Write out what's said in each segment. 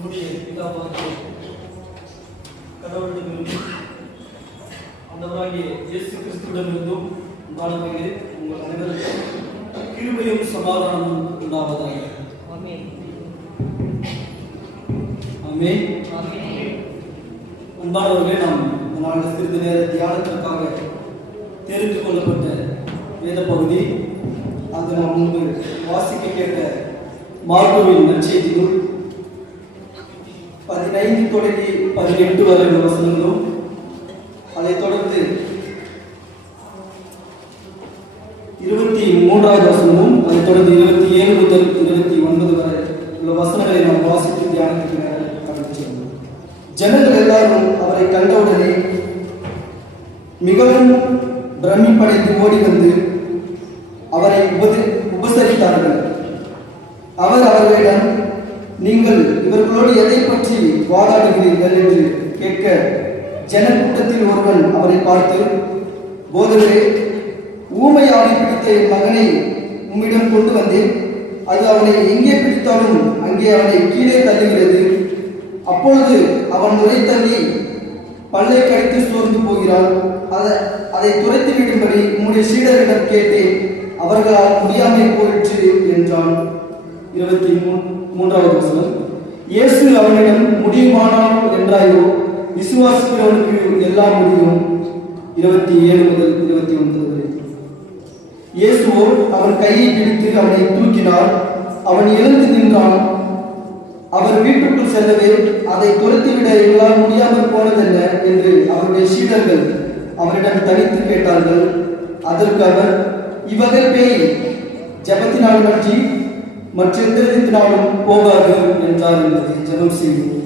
நம்முடைய பிதாவாகிய கடவுளிடமிருந்தும் ஆண்டவராகிய இயேசு கிறிஸ்துவிடமிருந்தும் உண்டானவையே உங்கள் அனைவருக்கும் கிருபையும் சமாதானமும் உண்டாவதாக. ஆமென். ஆமென். அன்பானவர்களே, நாம் இந்த நாளில் சிறிது நேர தியானத்திற்காக தெரிந்து கொள்ளப்பட்ட வேத பகுதி, அது நாம் முன்பு வாசிக்க கேட்ட மார்க்குவின் நற்செய்தி நூல் 15 தொடங்கி 18 வரை உள்ள வசனங்களும், அதைத் தொடர்ந்து 23வது வசனமும், அதைத் தொடர்ந்து 27 முதல் 29 வரை உள்ள வசனங்களை நாம் வாசித்து தியானத்துக்கு கடந்து சென்றோம். ஜனங்கள் எல்லாரும் அவரை கண்டவுடனே மிகவும் பிரமிப்படைந்து ஓடி வந்து அவரை உபசரித்தார்கள். அவர் அவர்களிடம், நீங்கள் இவர்களோடு எதை பற்றி வாதாடுகிறீர்கள் என்று கேட்க, ஜனக்கூட்டத்தில் ஒருவன் அவரை பார்த்து, போதகரே, ஊமையாவை பிடித்த என் மகனை உம்மிடம் கொண்டு வந்தேன். அது அவனை எங்கே பிடித்தாலும் அங்கே அவனை கீழே தள்ளுகிறது. அப்பொழுது அவன் முறை தள்ளி பல்லை கடித்து சோர்ந்து போகிறான். அதை துரைத்து விடும்படி உம்முடைய சீடரிடம் கேட்டேன், அவர்களால் முடியாமல் போயிற்று என்றான். 23வது வசனம். இயேசு அவனிடம், முடியுமானால் என்றாயோ, விசுவாசிக்கிறவனுக்கு எல்லாம் முடியும். 27 முதல் 29 வரை. இயேசுவோ அவன் கையை பிடித்து அவனை தூக்கினார். அவன் எழுந்து நின்றான். அவர் வீட்டுக்குள் செல்லவே, அதை துரத்திவிட எங்களால் முடியாமல் போனதென்ன என்று அவருடைய சீடர்கள் அவரிடம் தனித்து கேட்டார்கள். அதற்கு அவர், இவ்வகை பேய் ஜபத்தினால் பற்றி மற்றெந்திரத்தினாலும் போகாது என்றார் என்பதை ஜெபம் செய்வோம்.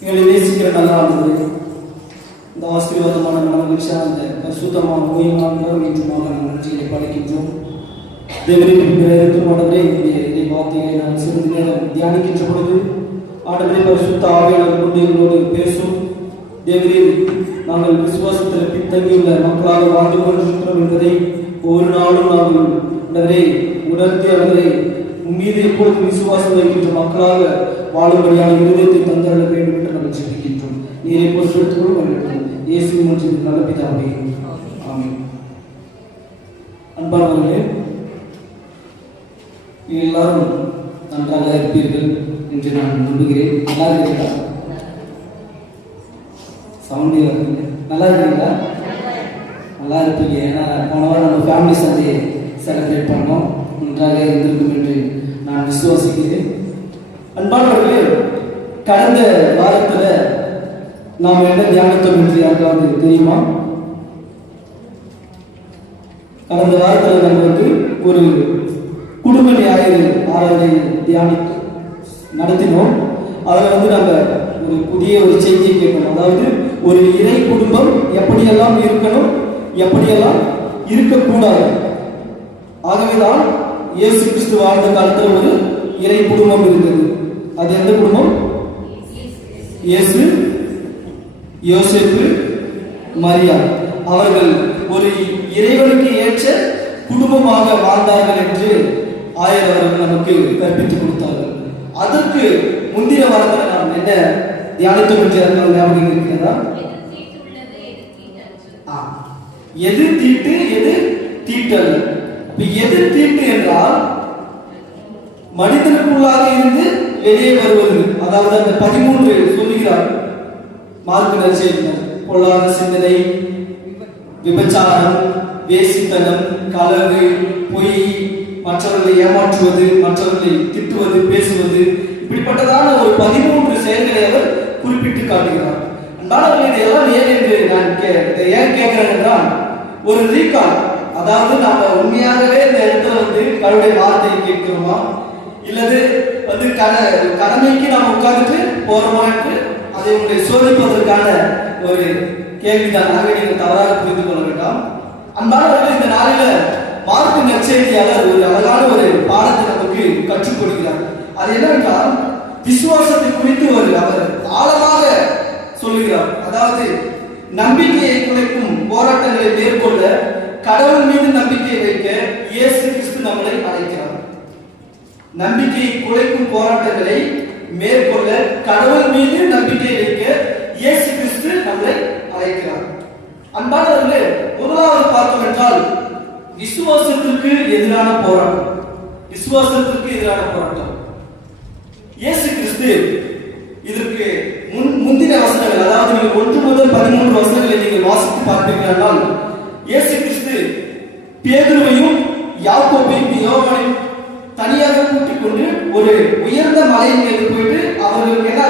எங்களை நேசிக்கிற நல்ல ஆண்டவரே, இந்த ஆசீர்வாதமான மகிழ்ச்சி அந்த பரிசுத்தமான ஓய்வான நிச்சயமாக நன்றியை படைக்கின்றோம். தேவரே, என்னுடைய வார்த்தைகளை நான் சிறிது நேரம் தியானிக்கின்ற பொழுது ஆண்டவரே பரிசுத்த ஆவியானவர் கொண்டு எங்களோடு பேசும். தேவரே, நாங்கள் விசுவாசத்தில் பின்தங்கியுள்ள மக்களாக வாழ்ந்து கொண்டிருக்கிறோம் என்பதை ஒவ்வொரு நாளும் நாங்கள் உணர்த்தி அவரை உம்மீது எப்பொழுதும் விசுவாசம் வைக்கின்ற மக்களாக வாழும்படியான இருதயத்தை தந்தரல வேண்டும் என்று நாங்கள் ஜெபிக்கின்றோம். நீரை பொறுப்பெடுத்துக் கொள்ளும் இயேசுவின் மூலமாக நல்ல பிதாவே, ஆமென். அன்பானவர்களே, எல்லாரும் நன்றாக இருப்பீர்கள் என்று நான் நம்புகிறேன். நல்லா இருக்கிறீங்களா? சவுண்ட் நல்லா இருக்கிறீங்களா? நல்லா இருப்பீங்க. ஏன்னா போன வாரம் நம்ம ஃபேமிலி சண்டே செலிப்ரேட் பண்ணோம். நன்றாக இருந்திருக்கும் என்று நான் விசுவாசிக்கிறேன். அன்பானவர்களே, கடந்த வாரத்தில் நாம் என்ன தியானித்தோம் என்று யாருக்காவது தெரியுமா? கடந்த வாரத்தில் நம்ம ஒரு குடும்ப ஞாயிறு ஆராதனை நடத்தினோம். அதில் நம்ம ஒரு புதிய செய்தியை கேட்கணும். அதாவது ஒரு இறை குடும்பம் எப்படியெல்லாம் இருக்கணும், எப்படியெல்லாம் இருக்கக்கூடாது. ஆகவேதான் இயேசு கிறிஸ்து வாழ்ந்த காலத்தில் ஒரு இறை குடும்பம் இருந்தது. அது எந்த குடும்பம்? இயேசு, யோசேப்பு, மரியா அவர்கள் ஒரு இறைவனுக்கு ஏற்ற குடும்பமாக வாழ்ந்தார்கள் என்று ஆயர் அவர்கள் நமக்கு கற்பித்துக் கொடுத்தார்கள். அதற்கு முந்தின வாரத்தில் நாம் என்ன தியானித்தோம் என்று ஞாபகம் இருக்கிறதா? எது தீட்டு, எது தீட்டல். எது தீட்டு என்றால் மனிதனுக்குள்ளாக இருந்து வெளியே வருவது. அதாவது அந்த 13 சொல்லுகிறார் மார்க்கு நற்செய்தியில். பொல்லாத சிந்தனை, விபச்சாரம், வேசித்தனம், களவு, பொய், மற்றவர்களை ஏமாற்றுவது, மற்றவர்களை திட்டுவது, பேசுவது, இப்படிப்பட்டதான ஒரு 13 செயல்களை அவர் குறிப்பிட்டு காட்டுகிறார். இதையெல்லாம் ஏன் என்று நான் ஏன் கேட்கிறேன் என்றால், ஒரு ரீகால், அதாவது நாம உண்மையாகவே இந்த இடத்துல கடவுளுடைய வார்த்தையை கேட்கிறோமா, இல்லது கடமைக்கு நாம் உட்கார்ந்துட்டு போறோமா என்று அதை உங்களை சோதிப்பதற்கான ஒரு கேள்விதான். ஆக நீங்கள் தவறாக புரிந்து கொள்ள வேண்டாம். அன்பானவர்கள், இந்த நாளில மார்க்கு நற்செய்தியாளர் ஒரு அழகான ஒரு பாடத்தை நமக்கு கற்றுக் கொடுக்கிறார். அது என்னவென்றால், விசுவாசத்தை குறித்து அவர் ஆழமாக சொல்லுகிறார். அதாவது நம்பிக்கையை குறைக்கும் போராட்டங்களை மேற்கொள்ள கடவுள் மீது நம்பிக்கை வைக்க இயேசு கிறிஸ்து நம்மளை அழைக்கிறார். நம்பிக்கையை குலைக்கும் போராட்டங்களை மேற்கொள்ள கடவுள் மீது நம்பிக்கை வைக்க இயேசு கிறிஸ்து நம்மை அழைக்கிறார். அன்பானவர்களே, முதலாவது பார்த்தோம் என்றால் விசுவாசத்திற்கு எதிரான போராட்டம். விசுவாசத்திற்கு எதிரான போராட்டம். இயேசு கிறிஸ்து இதற்கு முந்தின வசனங்கள், அதாவது நீங்கள் 1 முதல் 13 வசனங்களை நீங்கள் வாசித்து பார்ப்பீர்கள். இயேசு கிறிஸ்து பேதுருவையும் யாக்கோபையும் யோவானையும் தனியாக கூட்டிக் கொண்டு ஒரு உயர்ந்த மலையின் மீது போயிட்டு அவர்களுக்கு என்ன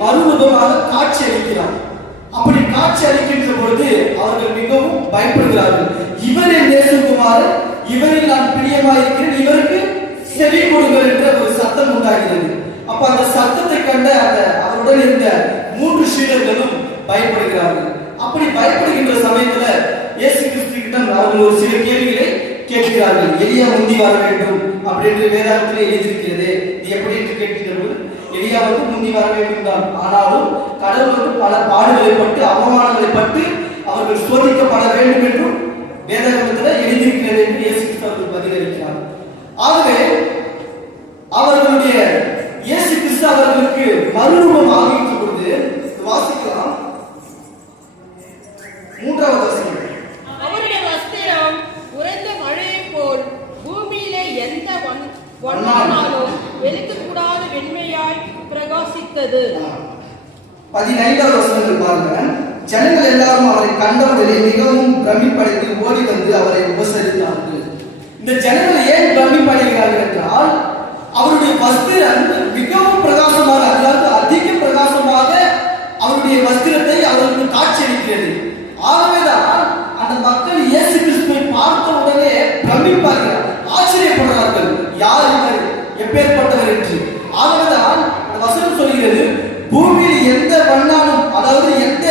மறுரூபமாக காட்சி அளிக்கிறார். அப்படி காட்சி அளிக்கின்ற பொழுது அவர்கள் மிகவும் பயப்படுகிறார்கள். இவரே நேசகுமாரன், இவரில் நான் பிரியமாயிருக்கிறேன், இவருக்கு செவி கொடுங்கள் என்ற ஒரு சத்தம் உண்டாகிறது. அப்ப அந்த சத்தத்தை கண்ட அவருடன் இருந்த 3 சீடர்களும் பயப்படுகிறார்கள். அப்படி பயப்படுகின்ற சமயத்துல இயேசு கிறிஸ்து கிட்ட அவர்கள் ஒரு சில கேள்விகளை கேட்கிறார்கள். எலியா முந்தி வர வேண்டும் அப்படின்னு வேதாகத்திலே எழுதியிருக்கிறது. இது எப்படி என்று கேட்கின்ற போது எலியா முந்தி வர வேண்டும் தான். ஆனாலும் கடவுள் பல பாடுகளை பட்டு அவமானங்களை பட்டு அவர்கள் சோதிக்கப்பட வேண்டும் என்றும் வேதாகமத்தில் எழுதியிருக்கிறது என்று இயேசு கிறிஸ்து அவர்கள் பதிலளிக்கிறார். ஆகவே அவர்களுடைய இயேசு கிறிஸ்து அவர்களுக்கு மறுரூபம் ஆகின்ற பொழுது வாசிக்கலாம். 3வது வசனம். அவருடைய வஸ்திரம் உறைந்த மழையை போல் பூமியிலே எந்த வண்ணாலும் வெளுக்கக்கூடாத வெண்மையாய் பிரகாசித்தது. 15வது வசனத்தில் பாருங்க. ஜனங்கள் எல்லாரும் அவரை கண்டவர்களை மிகவும் பிரமிப்படைந்து ஓடி வந்து அவரை உபசரித்தார்கள். இந்த ஜனங்கள் ஏன் பிரமிப்படைகிறார்கள் என்றால் அவருடைய வஸ்திரம் மிகவும் பிரகாசமாக, அதாவது அதிக பிரகாசமாக அவருடைய வஸ்திரத்தை அவருக்கு காட்சியளிக்கிறது. ஆகவேதான் அந்த மக்கள் இயேசு கிறிஸ்துவை பார்த்த உடனே பிரமிப்பார்கள், ஆச்சரியப்படுறார்கள், யார் இவர், எப்பேற்பட்டவர் என்று. ஆகவேதான் அந்த வசனம் சொல்கிறது, பூமியில் எந்த வண்ணாலும், அதாவது எந்த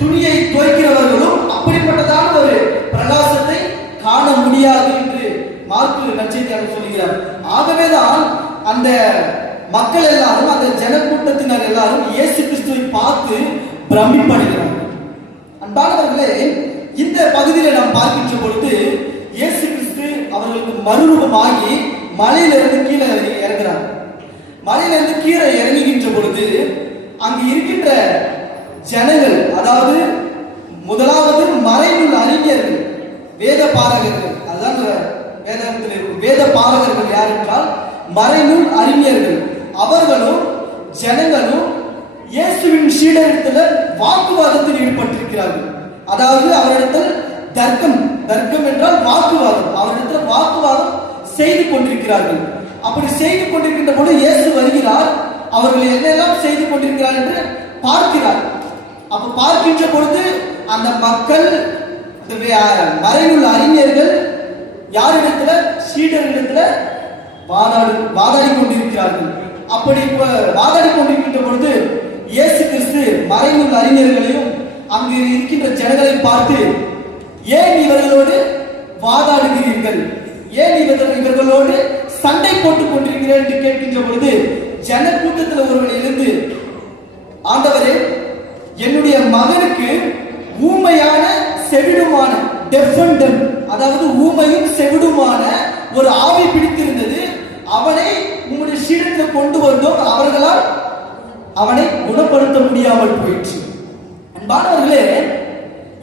துணியை துவைக்கிறவர்களும் அப்படிப்பட்டதான ஒரு பிரகாசத்தை காண முடியாது என்று மார்க்கு நற்செய்தியாளர் சொல்கிறார். ஆகவேதான் அந்த மக்கள் எல்லாரும், அந்த ஜனக்கூட்டத்தினர் எல்லாரும் இயேசு கிறிஸ்துவை பார்த்து பிரமிப்படைகிறார்கள். அன்பானவர்களே, இந்த பகுதியில் நாம் பார்க்கின்ற பொழுது இயேசு கிறிஸ்து அவர்களுக்கு மறுரூபமாகி மலையிலிருந்து கீழே இறங்குறார். மலையிலிருந்து கீழே இறங்குகின்ற பொழுது அங்கு இருக்கின்ற ஜனங்கள், அதாவது முதலாவது மறைநூல் அறிஞர்கள், வேத பாரகர்கள், அதுதான் வேதத்தில் இருக்கும் வேத பாரகர்கள் யார் என்றால் மறைநூல் அறிஞர்கள். அவர்களும் ஜனங்களும் இயேசுவின் சீடரிடத்தில் வாக்குவாதத்தில் ஈடுபட்டிருக்கிறார்கள். அதாவது அவரிடத்தில் தர்க்கம் என்றால் வாக்குவாதம், அவரிடத்தில் வாக்குவாதம் செய்து கொண்டிருக்கிறார்கள். அப்படி செய்து கொண்டிருக்கின்ற பொழுது இயேசு வருகிறார். அவர்கள் என்னெல்லாம் செய்து கொண்டிருக்கிறார் என்று பார்க்கிறார். அப்ப பார்க்கின்ற பொழுது அந்த மக்கள், மறைநூல் அறிஞர்கள் யாரிடத்துல, சீடரிடத்துல வாதாடி கொண்டிருக்கிறார்கள். அப்படி வாதாடி கொண்டிருக்கின்ற பொழுது இயேசு கிறிஸ்து மறைநூல் அறிஞர்களையும் அங்கு இருக்கின்ற ஜனங்களை பார்த்து, ஏன் இவர்களோடு வாதாடுகிறீர்கள், ஏன் இவர்களோடு சண்டை போட்டுக் கொண்டிருக்கிறீர்கள் என்று கேட்கின்ற பொழுது ஜன கூட்டத்தில் ஒருவன் எழுந்து, ஆண்டவரே, என்னுடைய மகனுக்கு ஊமையான செவிடுமான, அதாவது ஊமையும் செவிடுமான ஒரு ஆவி பிடித்திருந்தது, அவனை உங்களுடைய சீடத்தில் கொண்டு வந்தோம், அவர்களால் அவனை குணப்படுத்த முடியாமல் போயிற்று. அன்பானவர்களே,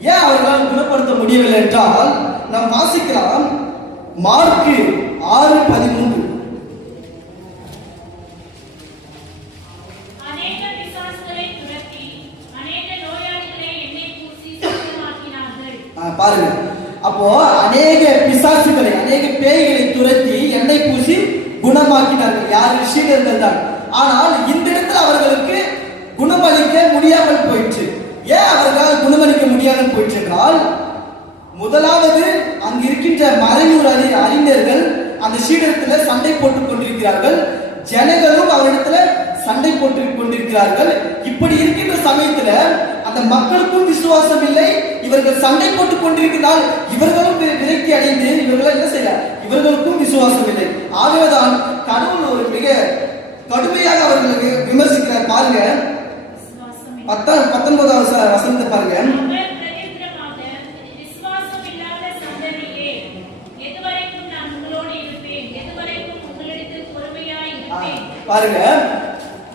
ஏன் அவர்களால் குணப்படுத்த முடியவில்லை என்றால் நாம் வாசிக்கலாம். மார்க்கு 6:13. பாருங்க, அப்போ அநேக பிசாசுகளை, அநேக பேய்களை துரத்தி எண்ணெய் பூசி குணமாக்கினார்கள். யாரு? சீடர்கள் தான். ஆனால் இந்த இடத்துல அவர்களுக்கு குணமளிக்க முடியாமல் போயிற்று. ஏன் அவர்களால் குணமளிக்க முடியாமல் போயிற்று என்றால், முதலாவது அங்கு இருக்கின்ற மறைநூல் அறிஞர்கள் அந்த சீடத்துல சண்டை போட்டுக் கொண்டிருக்கிறார்கள், ஜனங்களும் அவரிடத்துல சண்டை போட்டுக் கொண்டிருக்கிறார்கள். இப்படி இருக்கின்ற சமயத்துல அந்த மக்களுக்கும் விசுவாசம் இல்லை, இவர்கள் சண்டை போட்டுக் கொண்டிருக்கிறால் இவர்களும் விரக்தி அடைந்து இவர்கள் என்ன செய்ய, இவர்களுக்கும் விசுவாசம் இல்லை. ஆகவேதான் கடவுள் ஒரு மிக கடுமையாக அவர்களுக்கு விமர்சிக்கிறார். பாருங்க, 19வது வசனத்தை பாருங்க. பாருங்க,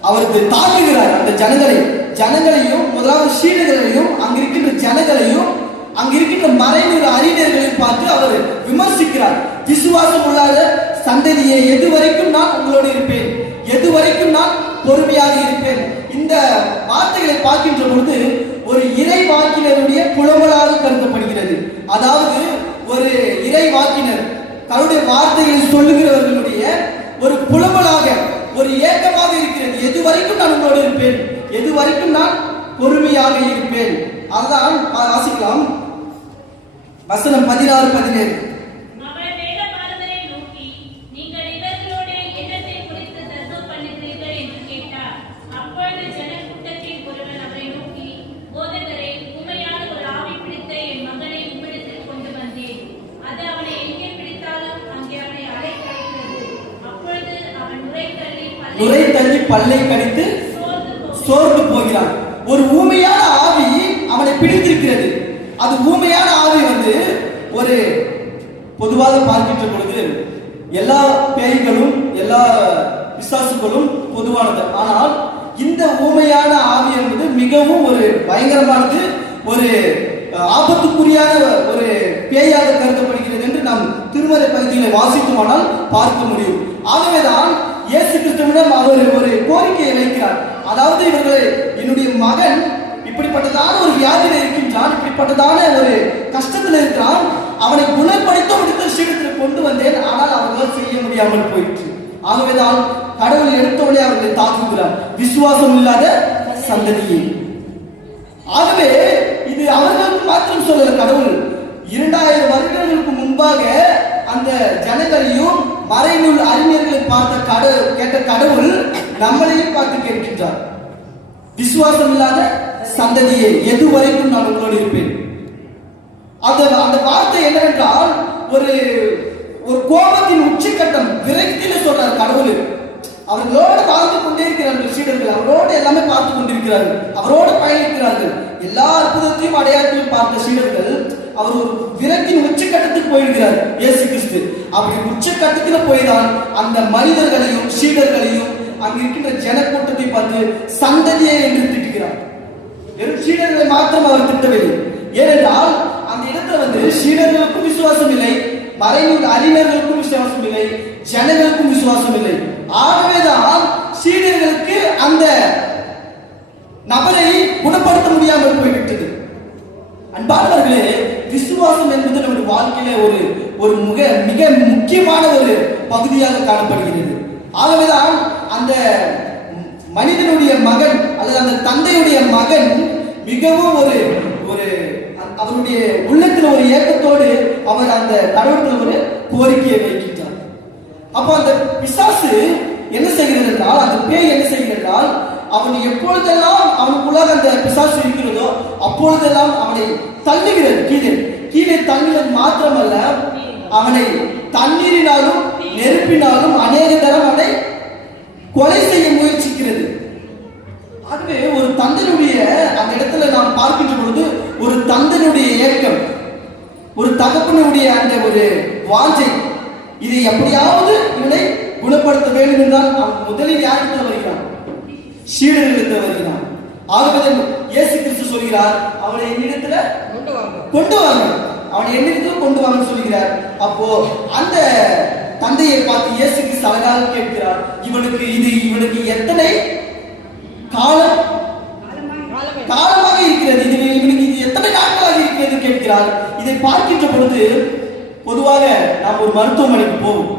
அவருக்கு தாக்குகிறார் அந்த ஜனங்களையும் முதலாவது சீடர்களையும் அங்க இருக்கின்ற ஜனங்களையும் அங்க இருக்கின்ற மறைநூறு அறிஞர்களையும் பார்த்து அவர் விமர்சிக்கிறார். விசுவாசம் இல்லாத சந்ததியை எதுவரைக்கும் நான் உங்களோடு இருப்பேன், எதுவரைக்கும் நான் பொறுமையாக இருப்பேன். இந்த வார்த்தைகளை பார்க்கின்ற பொழுது ஒரு இறை வாக்கினருடைய புலவலாக கருதப்படுகிறது. அதாவது ஒரு இறை வாக்கினர் தன்னுடைய வார்த்தைகளை சொல்லுகிறவர்களுடைய ஒரு புலவலாக, ஒரு ஏக்கமாக இருக்கிறது. எதுவரைக்கும் நான் உங்களோடு இருப்பேன், எதுவரைக்கும் நான் பொறுமையாக இருப்பேன். அதுதான் வாசிக்கலாம். வசனம் 16, 17. நுரை தள்ளி பல்லை கடித்து சோர்ந்து போகிறான். ஒரு ஊமையான ஆவி அவனை பிடித்திருக்கிறது. அது ஊமையான ஆவி ஒரு பொதுவாக பார்க்கின்ற பொழுது எல்லா பேய்களும் எல்லா பிசாசுகளும் பொதுவானது. ஆனால் இந்த ஊமையான ஆவி என்பது மிகவும் ஒரு பயங்கரமானது, ஒரு ஆபத்துக்குரியான ஒரு பேயாக கருதப்படுகிறது என்று நாம் திருமறை பகுதிகளை வாசிக்குமானால் பார்க்க முடியும். ஆகவேதான் இயேசு கிறிஸ்துவிடம் அவர் ஒரு கோரிக்கையை வைக்கிறார். அதாவது இவர்களை, என்னுடைய மகன் இப்படிப்பட்டதான ஒரு வியாதியில இருக்கின்றான், இப்படிப்பட்டதான ஒரு கஷ்டத்தில் இருக்கிறான், அவனை குணப்படுத்த முடித்த சீடத்தில் கொண்டு வந்தேன், ஆனால் அவர்களால் செய்ய முடியாமல் போயிற்று. ஆகவேதான் கடவுள் எடுத்தோடனே அவர்களை தாக்குகிறார், விசுவாசம் இல்லாத சந்ததியை. ஆகவே இது அவர்களுக்கு மாத்திரம் சொல்லல கடவுள். 2000 வருடங்களுக்கு முன்பாக அந்த ஜனங்களையும் மறைநூல் அறிஞர்களை கேட்ட கடவுள் நம்மளையும் பார்த்து கேட்கின்றார், விசுவாசம் இல்லாத சந்ததியை எதுவரைக்கும் நான் உங்களோடு இருப்பேன். அந்த வார்த்தை என்னவென்றால் ஒரு கோபத்தின் உச்சக்கட்டம், விரக்தியில சொல்றார் கடவுள். அவர்களோடு வாழ்ந்து கொண்டே இருக்கிறார்கள் சீடர்கள், அவரோடு எல்லாமே பார்த்து கொண்டிருக்கிறார்கள், அவரோடு பயணிக்கிறார்கள். எல்லா அற்புதத்தையும் அடையாளத்தையும் பார்த்த சீடர்கள் அவர் ஒரு விரக்தியின் உச்சக்கட்டத்துக்கு போயிருக்கிறார் இயேசு கிறிஸ்து. அப்படி உச்சக்கட்டத்துல போய்தான் அந்த மனிதர்களையும் சீடர்களையும் அங்க இருக்கின்ற ஜனக்கூட்டத்தை பார்த்து சந்ததியை என்று திட்டுகிறார். வெறும் சீடர்களை மாத்திரம் அவர் திட்டவில்லை. ஏனென்றால் அந்த இடத்துல சீடர்களுக்கும் விசுவாசம் இல்லை, மறைநூல் அறிஞர்களுக்கும் விசுவாசம் இல்லை, ஜனங்களுக்கும் விசுவாசம் இல்லை. ஆகவேதான் சீடர்களுக்கு அந்த நபரை குணப்படுத்த முடியாமல் போய்விட்டது. அன்பானவர்களே, விசுவாசம் என்பது நம்முடைய வாழ்க்கையில ஒரு மிக முக்கியமான ஒரு பகுதியாக காணப்படுகிறது. ஆகவேதான் அந்த மனிதனுடைய மகன் அல்லது அந்த தந்தையுடைய மகன் மிகவும் அவருடைய உள்ளத்தில் ஒரு ஏக்கத்தோடு அவர் அந்த கடவுளுக்கு ஒரு கோரிக்கையை வைக்கின்றார். அப்போ அந்த பிசாசு என்ன செய்கிறது என்றால், அந்த பேய் என்ன செய்கிறது என்றால், அவன் எப்பொழுதெல்லாம் அவனுக்குள்ளாக அந்த பிசாசு இருக்கிறதோ அப்பொழுதெல்லாம் அவனை தள்ளுகிறது, கீழே தள்ளுகிறது மாத்திரமல்ல, அவனை தண்ணீரினாலும் நெருப்பினாலும் அநேக தரம் அவனை கொலை செய்ய முயற்சிக்கிறது. ஆகவே ஒரு தந்தையுடைய அந்த இடத்துல நாம் பார்க்கின்ற பொழுது ஒரு தந்தையுடைய ஏக்கம், ஒரு தகப்பனுடைய அந்த ஒரு வாஞ்சை, இதை எப்படியாவது இவனை குணப்படுத்த வேண்டும் என்றால் அவன் முதலில் யாரிடத்தில் வருகிறான்? சீடர்களிடத்தில் வருகிறான். ஆகவே இயேசு கிறிஸ்து சொல்கிறார், அவனை என்னிடத்துல கொண்டு வாங்க, அவனை என்னிடத்துல கொண்டு வாங்க சொல்கிறார். அப்போ அந்த தந்தையை பார்த்து இயேசு கிறிஸ்து அழகாக கேட்கிறார், இவனுக்கு எத்தனை காலமாக இருக்கிறது, இவனுக்கு இது எத்தனை நாட்களாக இருக்கிறது கேட்கிறார். இதை பார்க்கின்ற பொழுது பொதுவாக நாம் ஒரு மருத்துவமனைக்கு போவோம்.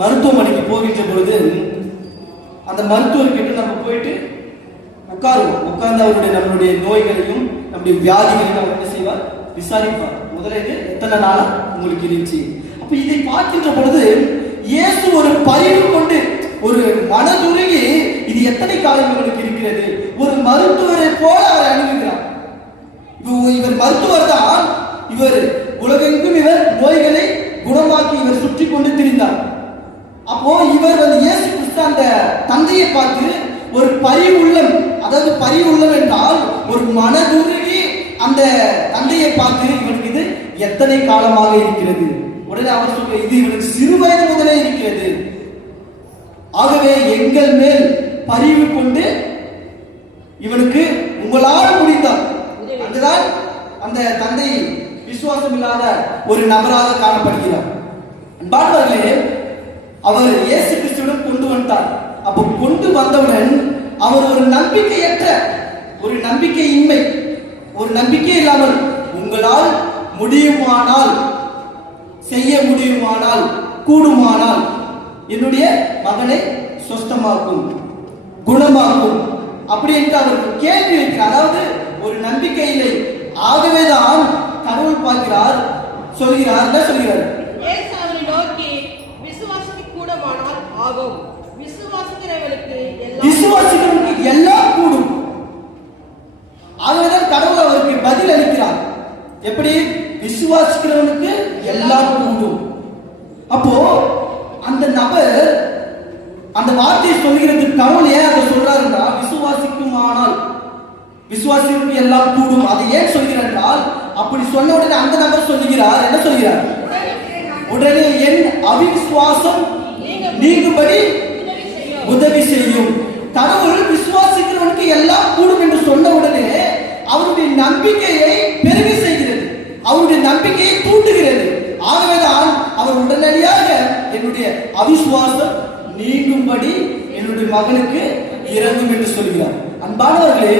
மருத்துவமனைக்கு போகின்ற பொழுது அந்த மருத்துவர்கிட்ட நம்ம போயிட்டு உட்காருவோம். உட்கார்ந்து நம்மளுடைய நோய்களையும் நம்முடைய வியாதிகளையும் அவர் என்ன செய்வார்? விசாரிப்பார். முதலில் எத்தனை நாளா உங்களுக்கு இருந்துச்சு. அப்ப இதை பார்க்கின்ற பொழுது இயேசு ஒரு பரிவு கொண்டு ஒரு மனதுருகி இது எத்தனை காலம் உங்களுக்கு இருக்கிறது, ஒரு மருத்துவரை போல அவர் அணுகுகிறார். இவர் மருத்துவர் தான், இவர் உலகெங்கும் இவர் நோய்களை குணமாக்கி இவர் சுற்றி கொண்டு திரிந்தார். அப்போ இவர் இயேசு கிறிஸ்து அந்த தந்தையை பார்த்து ஒரு பரிவுள்ளம், அதாவது பரிவுள்ளம் என்றால் ஒரு மனதுருகி அந்த தந்தையை பார்த்து இவனுக்கு இது எத்தனை காலமாக இருக்கிறது. உடனே அவர் சொல்ற, இது இவனுக்கு சிறு வயது முதலே இருக்கிறது. ஆகவே எங்கள் மேல் பரிவு கொண்டு இவனுக்கு உங்களால் முடிந்தால். அதுதான் அந்த தந்தை விசுவாசம் இல்லாத ஒரு நபராக காணப்படுகிறார். அன்பானவர்களே, அவர் இயேசு கிறிஸ்துவிடம் கொண்டு வந்தார். அப்போ கொண்டு வந்தவுடன் அவர் ஒரு நம்பிக்கையற்ற, ஒரு நம்பிக்கையின்மை, ஒரு நம்பிக்கை இல்லாமல் உங்களால் முடியுமானால், செய்ய முடியுமானால், கூடுமானால் என்னுடைய மகனை சொஸ்தமாக்கும், குணமாக்கும் அப்படி என்று அவர் கேள்வி வைக்கிறார். அதாவது ஒரு நம்பிக்கை இல்லை. ஆகவேதான் கடவுள் பார்க்கிறார், சொல்கிறார், என்ன சொல்கிறார்? இயேசு அவரை நோக்கி, விசுவாசிக்க கூடுமானால் ஆகும், விசுவாசிக்கிறவனுக்கு எல்லாம் கூடும். ஆகவேதான் கடவுள் அவருக்கு பதில் அளிக்கிறார். எப்படி? விசுவாசிக்கிறவனுக்கு எல்லாம் கூடும். அப்போ அந்த நபர் அந்த வார்த்தையை சொல்கிறது கடவுள் ஏன் அதை சொல்றாருன்னா, விசுவாசிக்குமானால், விசுவாசிக்கு எல்லாம் கூடும். அதை ஏன் சொல்கிறார் என்றால், அப்படி சொன்ன உடனே அந்த நபர் சொல்லுகிறார், என்ன சொல்கிறார்? உடனே என் அவிசுவாசம் நீங்கும்படி உதவி செய்யும். கடவுள் விசுவாசிக்கிறவனுக்கு எல்லாம் கூடும் என்று சொன்ன உடனே அவருடைய நம்பிக்கையை பெருக செய்கிறது, அவருடைய நம்பிக்கையை தூண்டுகிறது. ஆகவேதான் அவர் உடனடியாக என்னுடைய அவிசுவாசம் நீங்கும்படி என்னுடைய மகனுக்கு இறங்கும் என்று சொல்கிறார். அன்பானவர்களே,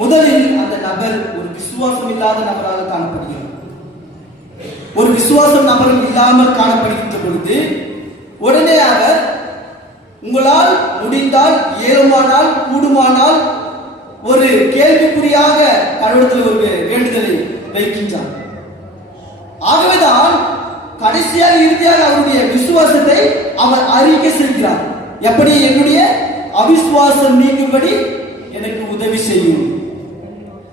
முதலில் அந்த நபர் ஒரு விசுவாசம் இல்லாத நபராக காணப்படுகிறார். ஒரு விசுவாசம் நபர் இல்லாமல் காணப்படுகின்ற பொழுது உடனே அவர் உங்களால் முடிந்தால், ஏழுமானால், கூடுமானால் ஒரு கேள்விக்குறியாக கடவுளத்தில் ஒரு வேண்டுதலை வைக்கின்றார். ஆகவேதான் கடைசியாக இறுதியாக அவருடைய விசுவாசத்தை அவர் அறிக்கை செய்கிறார். எப்படி? என்னுடைய அவிசுவாசம் நீங்கும்படி எனக்கு உதவி செய்யும்.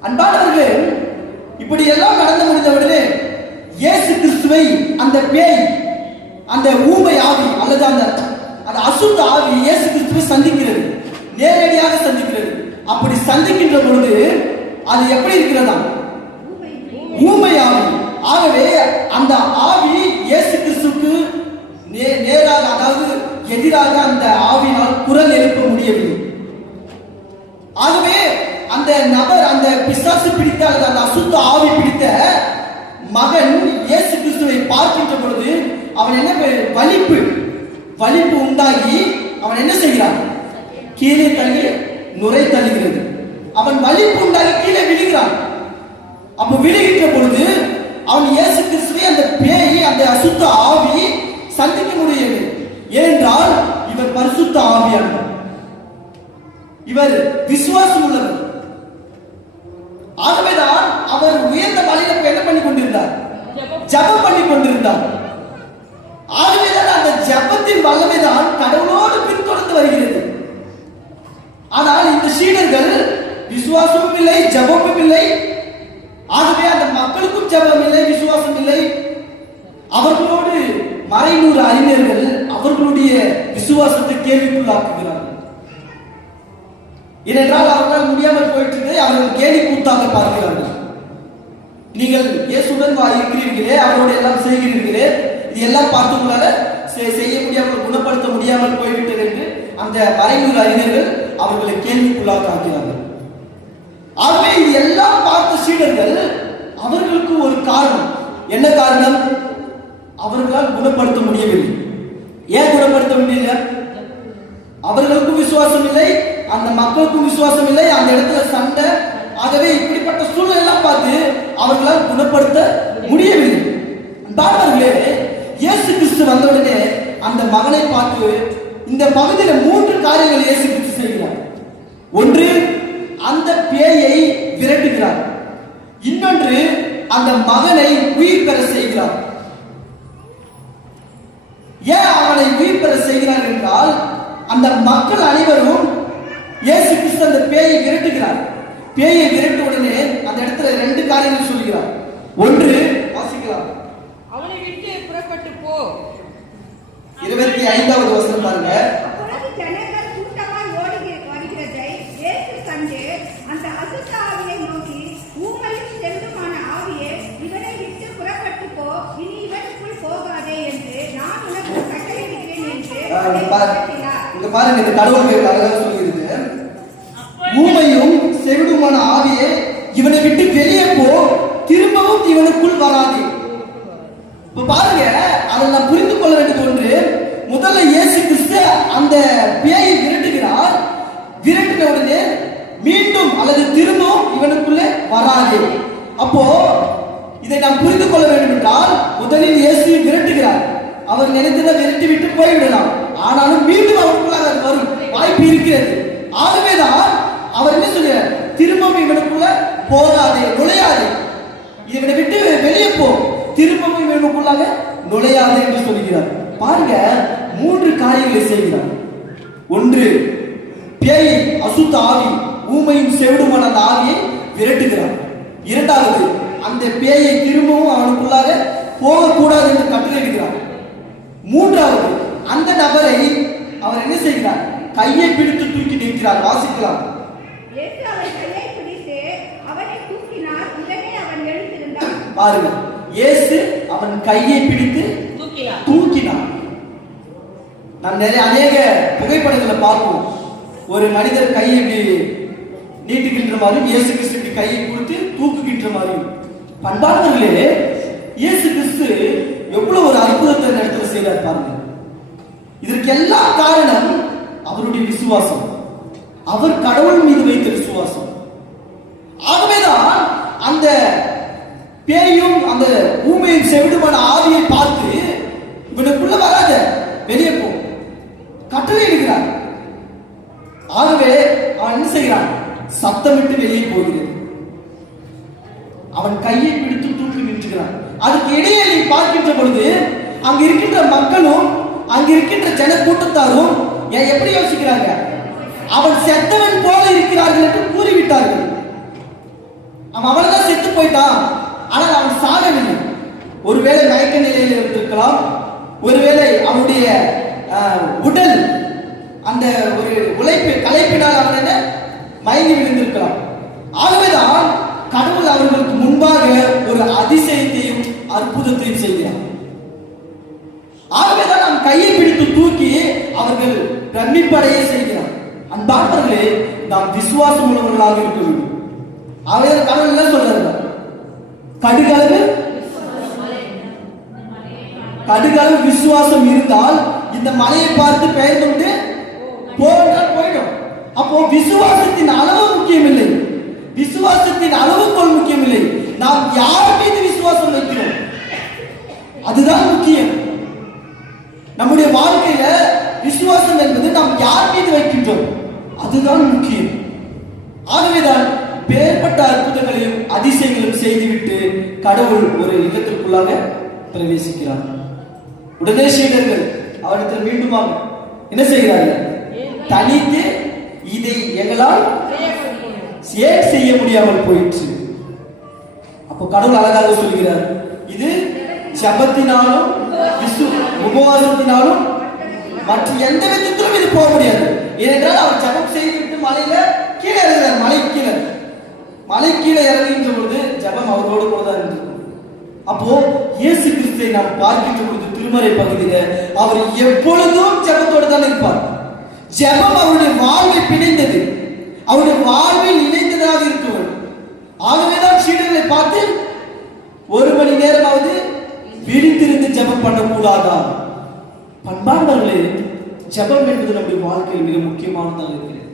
அன்பானவர்களே, இப்படி எல்லாம் நடந்து முடிந்தவுடனே இயேசு கிறிஸ்துவை அந்த பேய், அந்த ஊமை ஆவி அல்லது அந்த அசுத்த ஆவி இயேசு கிறிஸ்துவை சந்திக்கிறது, நேரடியாக சந்திக்கிறது. அப்படி சந்திக்கின்ற பொழுது அது எப்படி இருக்கிறதா? ஊமை ஆவி. ஆகவே அந்த ஆவி இயேசு கிறிஸ்துவுக்கு நேராக, அதாவது எதிராக அந்த ஆவினால் குரல் எழுப்ப முடியவில்லை. ஆகவே அந்த நபர், அந்த பிசாசு பிடித்த, அந்த அசுத்த ஆவி பிடித்த மகன் இயேசு கிறிஸ்துவை பார்க்கின்ற பொழுது அவன் என்ன, வலிப்பு உண்டாகி அவன் என்ன செய்கிறான்? கீழே தள்ளி நுரை தள்ளுகிறது. அவன் வலிப்பு உண்டாகி கீழே விழுகிறான். அப்ப விழுகின்ற பொழுது அவன் இயேசு கிறிஸ்துவை, அந்த பேயை, அந்த அசுத்த ஆவி சந்திக்க முடியவில்லை. ஏனென்றால் இவர் பரிசுத்த ஆவியானவர், இவர் விசுவாசம் உள்ளவர். ஆகவேதான் அவர் உயர்ந்த மலையில என்ன பண்ணி கொண்டிருந்தார்? ஜெபம் பண்ணி கொண்டிருந்தார். ஆகவேதான் அந்த ஜெபத்தின் வல்லமைதான் கடவுளோடு பின்தொடர்ந்து வருகிறது. ஆனால் இந்த சீடர்கள் விசுவாசமும் இல்லை, ஜெபமும் இல்லை. ஆகவே அந்த மக்களுக்கும் ஜெபம் இல்லை, விசுவாசம் இல்லை. அவர்களோடு மறைநூறு அறிஞர்கள் அவர்களுடைய விசுவாசத்தை கேள்விக்குள்ளாக்குகிறார்கள். ஏனென்றால் அவர்களால் முடியாமல் போயிட்டு அவர்கள் கேலி கூத்தாக பார்க்கிறார்கள். நீங்கள் இயேசுடன் இருக்கிறீர்களே, அவரோடு எல்லாம் செய்கிறீர்களே, இது எல்லாம் பார்த்து உங்களால செய்ய முடியாமல், குணப்படுத்த முடியாமல் போய்விட்டது என்று அந்த மறைநூறு அறிஞர்கள் அவர்களை கேள்விக்குள்ளாக ஆக்கிறார்கள். ஆகவே இது எல்லாம் பார்த்த சீடர்கள் அவர்களுக்கு ஒரு காரணம். என்ன காரணம்? அவர்களால் குணப்படுத்த முடியவில்லை. ஏன் குணப்படுத்த முடியல? அவர்களுக்கும் விசுவாசம் இல்லை, அந்த மக்களுக்கும் விசுவாசம் இல்லை, அந்த இடத்துல சண்டை. ஆகவே இப்படிப்பட்ட சூழ்நிலை பார்த்து அவர்களால் குணப்படுத்த முடியவில்லை. அன்பானவர்களே, இயேசு கிறிஸ்து வந்தவுடனே அந்த மகனை பார்த்து இந்த பகுதியில் 3 காரியங்கள் இயேசு கிறிஸ்து செய்கிறார். ஒன்று, அந்த பேயை விரட்டுகிறார். இன்னொன்று, அந்த மகனை உயிர் பெற செய்கிறார். ஏன் அவனை உயிர் பெற செய்கிறார் என்றால், அந்த மக்கள் அனைவரும் இயேசு கிறிஸ்து அந்த பேயை விரட்டுகிறார். பேயை விரட்ட உடனே அந்த இடத்துல 2 காரியங்கள் சொல்கிறார். ஒன்று, வாசிக்கலாம், அவனை விட்டு புறப்பட்டு போ. 25வது வசனம் பாருங்க. அப்பொழுது ஜனங்கள் கூட்டமாய் ஓடி வருகிறதை இயேசு கண்டு அந்த அசுத்த ஆவியை நோக்கி, ஊமையும் செல்லுமான ஆவியே, இவனை விட்டு புறப்பட்டு போ, இனி இவனுக்குள் போகாதே என்று நான் உனக்கு கட்டளையிடுகிறேன் என்று அதை விரட்டினார். இங்க பாருங்க, இந்த கடவுள் அழகாக சொல்லியிருக்கு, ஊமையும் செவிடுமான ஆவியே இவனை விட்டு வெளியே போ, திரும்பவும் இவனுக்குள் வராது. இப்ப பாருங்க, அதை நான் புரிந்து கொள்ள வேண்டியது ஒன்று, முதல்ல இயேசு கிறிஸ்து அந்த பேயை விரட்டுகிறார். விரட்டின உடனே மீண்டும் அல்லது திரும்பவும் இவனுக்குள்ளே வராது. அப்போ இதை நாம் புரிந்து கொள்ள வேண்டும் என்றால், முதலில் இயேசு விரட்டுகிறார். அவர் நினைத்ததை விரட்டி விட்டு போய்விடலாம், ஆனாலும் மீண்டும் அவருக்குள்ளாக அது வரும் வாய்ப்பு இருக்கிறது. ஆகவேதான் அவர் என்ன சொல்கிறார், திரும்பவும் இவனுக்குள்ள போகாதே, நுழையாது, இவனை விட்டு வெளியே போ, திரும்பவும் இவனுக்குள்ளாக நுழையாது என்று சொல்கிறார். பாருங்க, 3 காரியங்களை செய்கிறார். ஒன்று, பேய் அசுத்த ஆவி, ஊமையும் செவிடுமான அந்த ஆவியை விரட்டுகிறார். இரண்டாவது, அந்த பேயை திரும்பவும் அவனுக்குள்ளாக போகக்கூடாது என்று கட்டளையிடுகிறார். மூன்றாவது, அந்த நபரை அவர் என்ன செய்கிறார், கையை பிடித்து தூக்கி நிற்கிறார். வாசிக்கலாம். இயேசு அவன் கையை பிடித்து அவனை தூக்கினார், உடனே அவன் எழுந்திருந்தான். பாருங்க, இயேசு அவன் கையை பிடித்து தூக்கினார். நாம் அநேக புகைப்படங்களை பார்ப்போம். ஒரு மனிதர் கையை நீட்டுகின்ற மாதிரியும், இயேசு கிறிஸ்து கையை கொடுத்து தூக்குகின்ற மாதிரியும். பண்பாளர்களே, இயேசு கிறிஸ்து எவ்வளவு ஒரு அற்புதத்தை இடத்துல செய்தார் பாருங்க. இதற்கு எல்லாம் காரணம் அவருடைய விசுவாசம், அவர் கடவுள் மீது வைத்த விசுவாசம். ஆகவேதான் அந்த பேயும் அந்த ஊமையும் செவிடுமான ஆவியை பார்த்து இவனுக்குள்ள வராத, வெளியே போ, கட்டளை இடுகிறார். ஆகவே அவன் என்ன செய்கிறான், சத்தமிட்டு வெளியே போகிறது. அவன் கையை பிடித்து தூக்கி நின்றுகிறான். அதுக்கு இடையே நீ பார்க்கின்ற பொழுது அங்க இருக்கின்ற மக்களும் அங்க இருக்கின்ற ஜன கூட்டத்தாரும் எப்படி யோசிக்கிறாங்க, அவன் செத்தவன் போல இருக்கிறார்கள் என்று கூறிவிட்டார்கள். அவன் அவன்தான் செத்து போயிட்டான், ஆனால் அவன் சாகவில்லை. ஒருவேளை மயக்க நிலையில் இருந்திருக்கலாம், ஒருவேளை அவனுடைய உடல் அந்த ஒரு களைப்பினால் அவன் என்ன மயங்கி விழுந்திருக்கலாம். ஆகவேதான் கடவுள் அவர்களுக்கு முன்பாக ஒரு அதிசயத்தையும் அற்புதத்தையும் செய்கிறார். ஆகவேதான் நாம் கையை பிடித்து தூக்கி அவர்கள் பிரமிப்படைய செய்கிறார். அன்பானவர்களே, நாம் விசுவாசம் உள்ளவர்களாக இருக்க வேண்டும். ஆகவே கடவுள் என்ன சொல்றாரு, கடுகளவு விசுவாசம் இருந்தால் இந்த மலையை பார்த்து பெயர்ந்து கொண்டு போயிடும். அப்போ விசுவாசத்தின் அளவு முக்கியமில்லை, விசுவாசத்தின் அளவுகோல் முக்கியமில்லை, நாம் யார் மீது விசுவாசம் வைக்கிறோம் அதுதான் முக்கியம். நம்முடைய வாழ்க்கையில விசுவாசம் என்பது நாம் யார் மீது வைக்கின்றோம் அதுதான் முக்கியம். ஆகவேதான் பேர்பட்ட அற்புதங்களையும் அதிசயங்களையும் செய்துவிட்டு கடவுள் ஒரு இல்லத்திற்குள்ளாக பிரவேசிக்கிறார். உடனே சீடர்கள் அவரிடத்தில் மீண்டுமாக என்ன செய்கிறார்கள், தனித்து இதை எங்களால் ஏன் செய்ய முடியாமல் போயிற்று. அப்போ கடவுள் அழகாக சொல்கிறார், இது ஜபத்தினாலும் உபவாசத்தினாலும் மற்ற எந்த விதத்திலும் இது போக முடியாது. ஏனென்றால் அவர் ஜபம் செய்துவிட்டு மலையில கீழே இறங்குறார். மலை கீழே இறங்குகின்ற பொழுது ஜபம் அவரோடு கூட தான் இருந்தது. அப்போ இயேசு கிறிஸ்துவை நாம் பார்க்கின்ற பொழுது திருமறை பகுதியில அவர் எப்பொழுதும் ஜபத்தோடு தான் இருப்பார். ஜபம் அவருடைய வாழ்வை பிணைந்தது, அவருடைய வாழ்வில் இணைந்ததாக இருக்கவர். ஆகவேதான் சீடர்களை பார்த்து 1 மணி நேரமாவது விழித்திருந்து ஜபம் பண்ணக்கூடாதா? பண்பாளர்களே, ஜபம் என்பது நம்முடைய வாழ்க்கையில் மிக முக்கியமானதாக இருக்கிறது.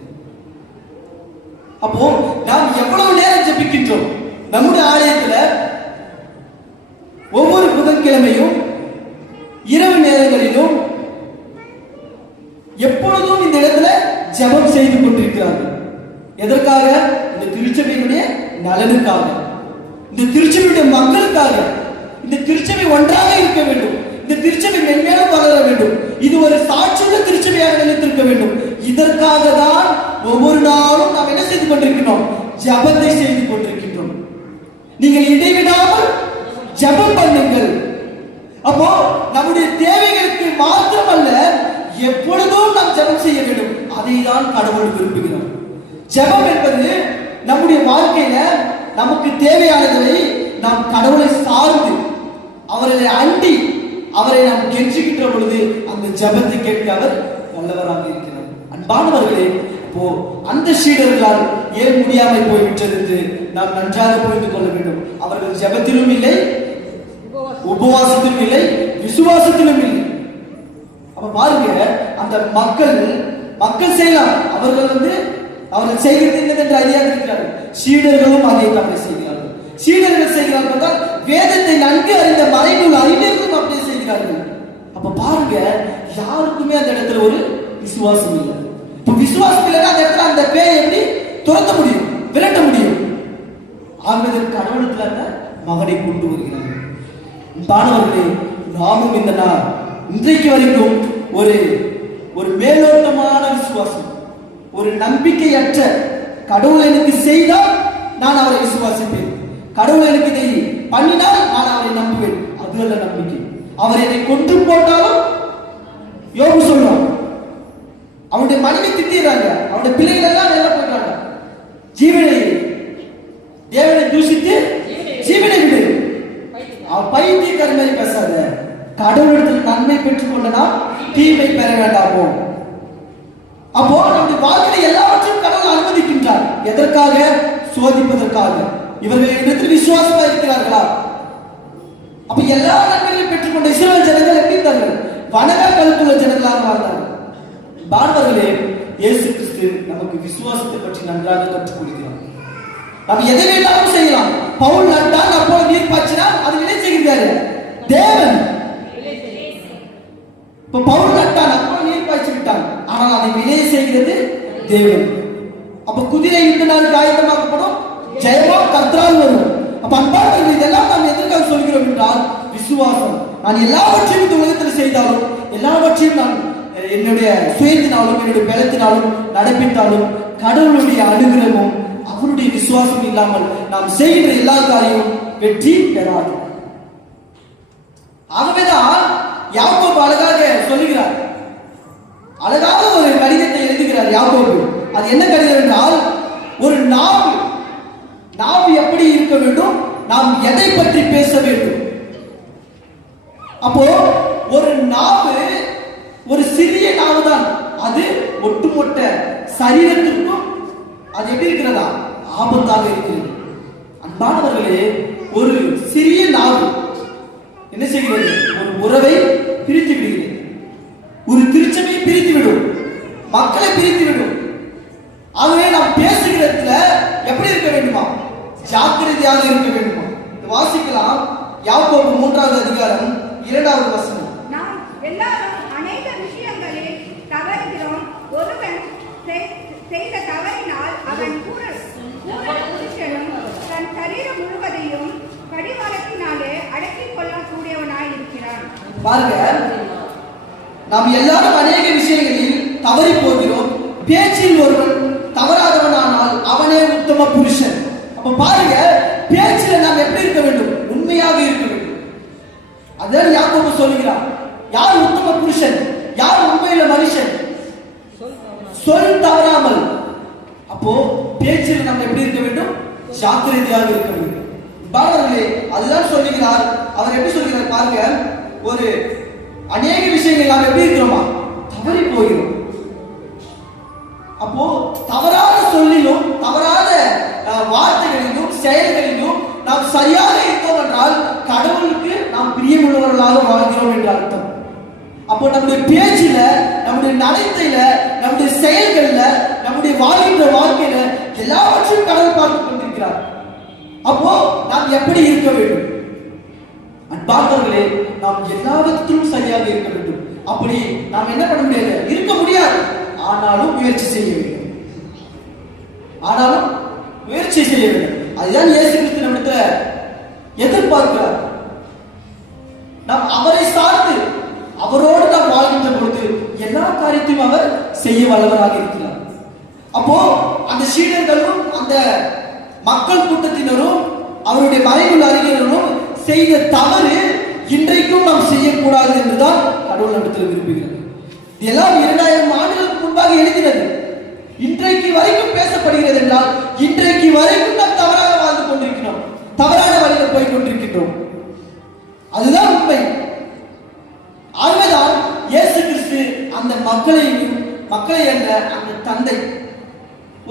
அப்போ நாம் எவ்வளவு நேரம் ஜபிக்கின்றோம்? நம்முடைய ஆலயத்துல ஒவ்வொரு புதன்கிழமையும் இரவு நேரங்களிலும் எப்பொழுதும் இந்த இடத்துல ஜபம் செய்து கொண்டிருக்கிறார்கள். எதற்காக? இந்த திருச்சபையினுடைய நலனுக்காக, இந்த திருச்சபையுடைய மக்களுக்காக. இந்த திருச்சபை ஒன்றாக இருக்க வேண்டும், இந்த திருச்சபை மென்மேலும் வளர வேண்டும், இது ஒரு சாட்சியுள்ள திருச்சபையாக நிலைத்திருக்க வேண்டும். இதற்காக தான் ஒவ்வொரு நாளும் நாம் என்ன செய்து கொண்டிருக்கிறோம்? ஜபத்தை செய்து கொண்டிருக்கின்றோம். நீங்கள் இடைவிடாமல் ஜபம் பண்ணுங்கள். அப்போ நம்முடைய தேவைகளுக்கு மாத்திரமல்ல, எப்பொழுதும் நாம் ஜபம் செய்ய வேண்டும். அதை தான் கடவுள் விரும்புகிறார். ஜபம் என்பது நம்முடைய வாழ்க்கையில நமக்கு தேவையானதை நாம் கடவுளை சார்ந்து அவரை அண்டி அவரை நாம் கெஞ்சுகின்ற பொழுது அந்த ஜபத்தை கேட்க அவர் வல்லவராக இருக்கிறார். அன்பானவர்களே, இப்போ அந்த சீடர்களால் ஏன் முடியாமல் போய்விட்டது என்று நாம் நன்றாக புரிந்து கொள்ள வேண்டும். அவர்கள் ஜெபத்திலும் இல்லை, உபவாசத்திலும் இல்லை, விசுவாசத்திலும் இல்லை. அப்ப பாருங்க, அந்த மக்கள் செய்யலாம், அவர்கள் செய்கிறது என்னதென்று அறியாது இருக்கிறார்கள். சீடர்களும் அதை தவறு செய்கிறார்கள். சீடர்கள் செய்கிறார்கள் என்றால் வேதத்தை நன்கு அறிந்த மறைநூல் அறிஞர்களும் அப்படியே செய்கிறார்கள். அப்ப பாருங்க, யாருக்குமே அந்த இடத்துல ஒரு விசுவாசம் இல்லை. இப்ப விசுவாசம் இல்லைன்னா அந்த இடத்துல அந்த பேயை எப்படி துரத்த முடியும், விரட்ட முடியும்? ஆகவே கடவுளத்துல அந்த மகனை கொண்டு வருகிறார்கள். மாணவர்களே, நாமும் இந்த நாள் இன்றைக்கு வரைக்கும் ஒரு மேலோட்டமான விசுவாசம், ஒரு நம்பிக்கையற்ற, கடவுள் எனக்கு செய்தால் நான் அவரை விசுவாசிப்பேன், கடவுள் எனக்கு இதை பண்ணினால் நான் அவரை நம்புவேன், அது அல்ல நம்பிக்கை. அவர் என்னை கொன்று போட்டாலும் யோபு சொல்லுவான், அவனுடைய மனைவி திட்டிடுறாங்க, அவனுடைய பிள்ளைகள் எல்லாம் நல்லா போயிட்டாங்க, தேவனை தூஷித்து ஜீவனை விடு. பைத்தியக்கார மாதிரி பேசாத, கடவுளிடத்தில் நன்மை பெற்றுக் கொண்டனா தீமை பெற வேண்டாமோ? அப்போ நம்முடைய வாழ்க்கையை எல்லாவற்றையும் கடவுள் அனுமதிக்கின்றார். எதற்காக? சோதிப்பதற்காக. இவர்கள் இடத்தில் விசுவாசமா இருக்கிறார்களா? அப்ப எல்லா நன்மைகளையும் பெற்றுக்கொண்ட இஸ்ரவேல் ஜனங்கள் எப்படி இருந்தார்கள்? வணங்க கழுத்துள்ள ஜனங்களாக வாழ்ந்தார்கள். பாண்டவர்களே, இயேசு கிறிஸ்து நமக்கு விசுவாசத்தை பற்றி நன்றாக கற்றுக் கொடுக்கிறார். நாம் எதை வேண்டாலும் செய்யலாம். பவுல் நட்டால் அப்போது நீர் பாய்ச்சினால் அது விளை செய்கிறாரு தேவன். இப்ப பவுல் நட்டால் அப்போது நீர் பாய்ச்சி விட்டான், ஆனால் அதை விளை செய்கிறது தேவன். அப்ப குதிரை இந்த நாள் ஆயத்தமாக்கப்படும், ஜெயமா கர்த்தரால் வரும். அப்ப அன்பானவர்களே, இதெல்லாம் நாம் எதற்காக சொல்கிறோம் என்றால் விசுவாசம். நான் எல்லாவற்றையும் இந்த உலகத்தில் செய்தாலும், எல்லாவற்றையும் நான் என்னுடைய சுயத்தினாலும் என்னுடைய பலத்தினாலும் நடப்பித்தாலும் கடவுளுடைய அனுகிரகமும் அவருடைய விசுவாசம் இல்லாமல் நாம் செய்கிற எல்லா காரியமும் வெற்றி பெறாது. ஆகவேதான் யாக்கோபு அழகாக சொல்லுகிறார், அழகாக ஒரு கடிதத்தை எழுதுகிறார் யாக்கோபு. அது என்ன கடிதம் என்றால், ஒரு நாவு எப்படி இருக்க வேண்டும், நாம் எதை பற்றி பேச வேண்டும். அப்போ ஒரு நாவு ஒரு சிறிய நாவு தான், அது ஒட்டுமொத்த சரீரத்திற்கும் அது எப்படி இருக்கிறதா? ஆபத்தாக இருக்கிறது. அன்பானவர்களே, ஒரு சிறிய நாவு என்ன செய்கிறது? ஒரு உறவை பிரித்து விடுகிறது, ஒரு திருச்சபையை பிரித்து விடும், மக்களை பிரித்து விடும். ஆகவே நாம் பேசுகிறதுல எப்படி இருக்க வேண்டுமா? ஜாக்கிரதையாக இருக்க வேண்டுமா? வாசிக்கலாம், யாக்கோபு 3வது அதிகாரம் 2வது வசனம். நாம் எல்லாரும் அநேக விஷயங்களில் தவறுகிறோம். ஒருவன் செய்த தவறினால் அவன் புருஷனும் தன் சரீரம் முழுவதையும் கடிவாளத்தினாலே அடக்கிக் கொள்ளக்கூடியவனாய் இருக்கிறான். பாருங்க, நாம் எல்லாரும் அநேக விஷயங்களில் தவறி போகிறோம். பேச்சில் ஒருவன் தவறாதவனானால் அவனே உத்தம புருஷன். அப்ப பாருங்க, பேச்சில் நாம் எப்படி இருக்க வேண்டும்? உண்மையாக இருக்க வேண்டும். அதான் யாக்கோபு சொல்லுகிறார், யார் உத்தம புருஷன், யார் உண்மையில மனுஷன்? சொல் தவறாமல். அப்போ பேச்சில் நாம் எப்படி இருக்க வேண்டும்? ஜாக்கிரதையாக இருக்க வேண்டும். பாரர்களே, அதுதான் சொல்லுகிறார். அவர் எப்படி சொல்லுகிறார் பாருங்க, ஒரு அநேக விஷயங்கள் நாம் எப்படி இருக்கிறோமா? தவறி போகிறோம். அப்போ தவறாத சொல்லிலும் தவறாத வார்த்தைகளிலும் செயல்களிலும் நாம் சரியாக இருக்கோம் என்றால் கடவுளுக்கு நாம் பிரியமுள்ளவர்களாக வாழ்கிறோம் என்று அர்த்தம். அப்போ நம்முடைய பேச்சில, நம்முடைய நடத்தையில, நம்முடைய செயல்கள்ல, நம்முடைய வாழ்கின்ற வாழ்க்கையில எல்லாவற்றையும் கடவுள் பார்த்துக் கொண்டிருக்கிறார். அப்போ நாம் எப்படி இருக்க வேண்டும்? அன்பார்ந்தவர்களே, நாம் எல்லாவற்றிலும் சரியாக இருக்க வேண்டும். அப்படி நாம் என்ன பண்ண முடியாது? இருக்க முடியாது. ஆனாலும் முயற்சி செய்ய வேண்டும். அதுதான் இயேசு கிறிஸ்து நம்மிடத்துல எதிர்பார்க்கிறார். நாம் அவரை சார்ந்து அவரோடு நாம் வாழ்கின்ற பொழுது எல்லா காரியத்தையும் அவர் செய்ய வல்லவராக இருக்கிறார். அப்போ அந்த சீடர்களும் அந்த மக்கள் கூட்டத்தினரும் அவருடைய மறைநூல் அறிஞர்களும் செய்த தவறு இன்றைக்கும் நாம் செய்யக்கூடாது என்றுதான் கடவுள் நம்மிடத்தில் விரும்புகிறார். இதெல்லாம் 2000 ஆண்டுகளுக்கு முன்பாக எழுதினது. இன்றைக்கு வரைக்கும் பேசப்படுகிறது என்றால் இன்றைக்கு வரைக்கும் நாம் தவறாக வாழ்ந்து கொண்டிருக்கிறோம், தவறான வழியில் போய் கொண்டிருக்கின்றோம். அதுதான் உண்மை. ஆகவேதான் இயேசு கிறிஸ்து அந்த மக்களையும் மக்களை என்ற அந்த தந்தை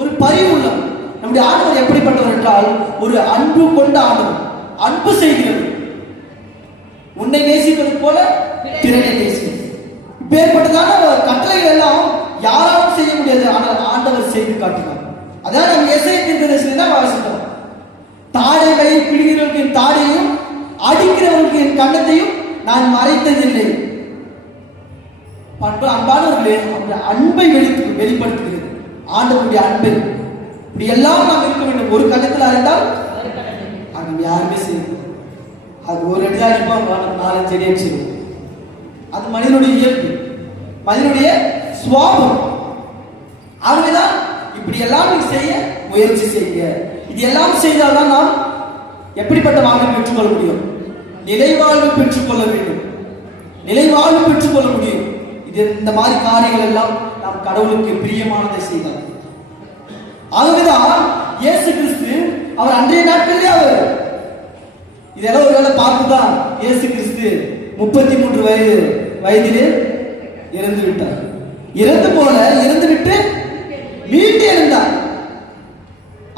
ஒரு பரிவுள்ளம். நம்முடைய ஆண்டவர் எப்படிப்பட்டவர் என்றால் ஒரு அன்பு கொண்ட ஆண்டவர். அன்பு செய்கிறது. உன்னை நேசிப்பது போல பிறனை நேசி. இப்பேற்பட்டதான கட்டளைகள் எல்லாம் யாராலும் செய்ய முடியாது. ஆனால் ஆண்டவர் செய்து காட்டினார். அதான் நம்ம எஸ்ஐ தீர்க்கதரிசியில தான் வாசித்தோம். தாடை கை பிடிக்கிறவர்களுக்கு என் தாடையும் அடிக்கிறவர்களுக்கு என் கண்ணத்தையும் நான் மறைத்ததில்லை. அன்பானவர்களே, அவருடைய அன்பை வெளிப்படுத்துகிறது. ஆண்டவருடைய அன்பை இப்படி எல்லாம் நாம் இருக்க வேண்டும். ஒரு கண்ணத்தில் அறிந்தால் அது யாருமே செய்யும். அது ஒரு அடிதான் இருப்பாங்க, 4 அடியே செய்யும். அது மனிதனுடைய இயல்பு, மனிதனுடைய சுவாபம். ஆகவேதான் இப்படி எல்லாம் நீங்க செய்ய முயற்சி செய்ய. இது எல்லாம் செய்தால்தான் நாம் எப்படிப்பட்ட வாழ்வை பெற்றுக்கொள்ள முடியும்? நிலைவாழ்வு பெற்றுக்கொள்ள வேண்டும். நிலைவாழ்வு பெற்றுக்கொள்ள முடியும். இது இந்த மாதிரி காரியங்கள் எல்லாம் நாம் கடவுளுக்கு பிரியமானதை செய்தார். ஆகவேதான் இயேசு கிறிஸ்து அவர் அன்றைய நாட்களிலே அவர் இதெல்லாம் ஒரு வேளை பார்த்துதான் இயேசு கிறிஸ்து 33 வயதிலே இறந்து விட்டார். இறந்து விட்டு மீண்டு எழுந்தார்.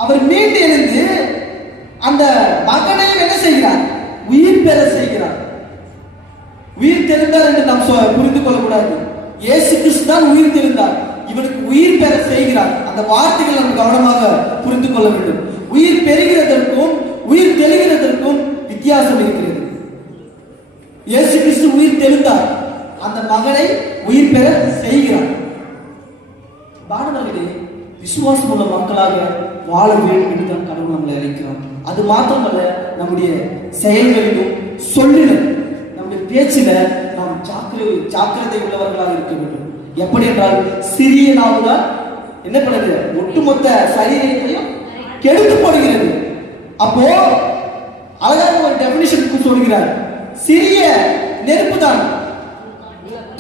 அவர் மீண்டு எழுந்து அந்த மகனை என்ன செய்கிறார்? உயிர் பெற செய்கிறார். உயிர் தெழுந்தார் என்று நாம் புரிந்து கொள்ளக்கூடாது. இயேசு கிறிஸ்து தான் உயிர் தெழுந்தார். இவனுக்கு உயிர் பெற செய்கிறார். அந்த வார்த்தைகளை நாம் கவனமாக புரிந்து கொள்ள வேண்டும். உயிர் பெறுகிறதற்கும் உயிர் தெழுகிறதற்கும் வித்தியாசம் இருக்கிறது. இயேசு கிறிஸ்து உயிர் தெழுந்தார். அந்த மகனை உயிர் பெற செய்கிறார். பாடவர்களே, விசுவாசம் உள்ள மக்களாக வாழ வேண்டும் என்று தான் கடவுள் நம்மளை அழைக்கிறார். அது மாத்திரமல்ல, நம்முடைய செயல்களிலும் சொல்லிலும் நம்முடைய பேச்சில நாம் ஜாக்கிரதை உள்ளவர்களாக இருக்க வேண்டும். எப்படி என்றால், சிறிய நாவுதான் என்ன பண்ணுது? ஒட்டுமொத்த சரீரத்தையும் கெடுத்து போடுகிறது. அப்போ அழகாக ஒரு டெபினிஷனுக்கு சொல்கிறார். சிறிய நெருப்பு தான்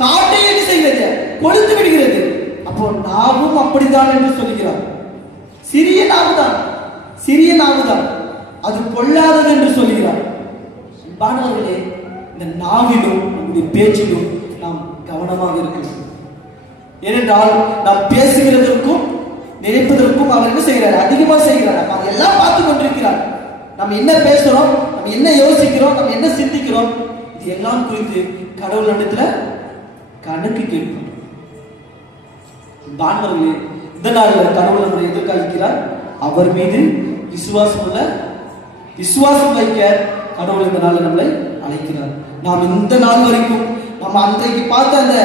காட்டை என்ன செய்கிறது? கொளுத்து விடுகிறது. அப்போ நாவும் அப்படித்தான் என்று சொல்கிறார். சிறிய நாவுதான் அது பொல்லாதது என்று சொல்கிறார். பாடவர்களே, இந்த நாவிலும் நம்முடைய பேச்சிலும் நாம் கவனமாக இருக்கிறோம். ஏனென்றால் நாம் பேசுகிறதற்கும் நினைப்பதற்கும் அவர் என்ன செய்கிறார்? அதிகமாக செய்கிறார். அவர் எல்லாம் பார்த்து கொண்டிருக்கிறார். நம்ம என்ன பேசுறோம், நம்ம என்ன யோசிக்கிறோம், நம்ம என்ன சிந்திக்கிறோம், இது எல்லாம் குறித்து கடவுள் இடத்துல கணக்கு கேட்போம். பாண்டவர்களே, இந்த நாளில் கடவுள் நம்மை எதிர்காலிக்கிறார். அவர் மீது விசுவாசம் வைக்க கடவுள் இந்த நாளில் நம்மளை அழைக்கிறார். நாம் இந்த நாள் வரைக்கும் நம்ம அன்றைக்கு பார்த்த அந்த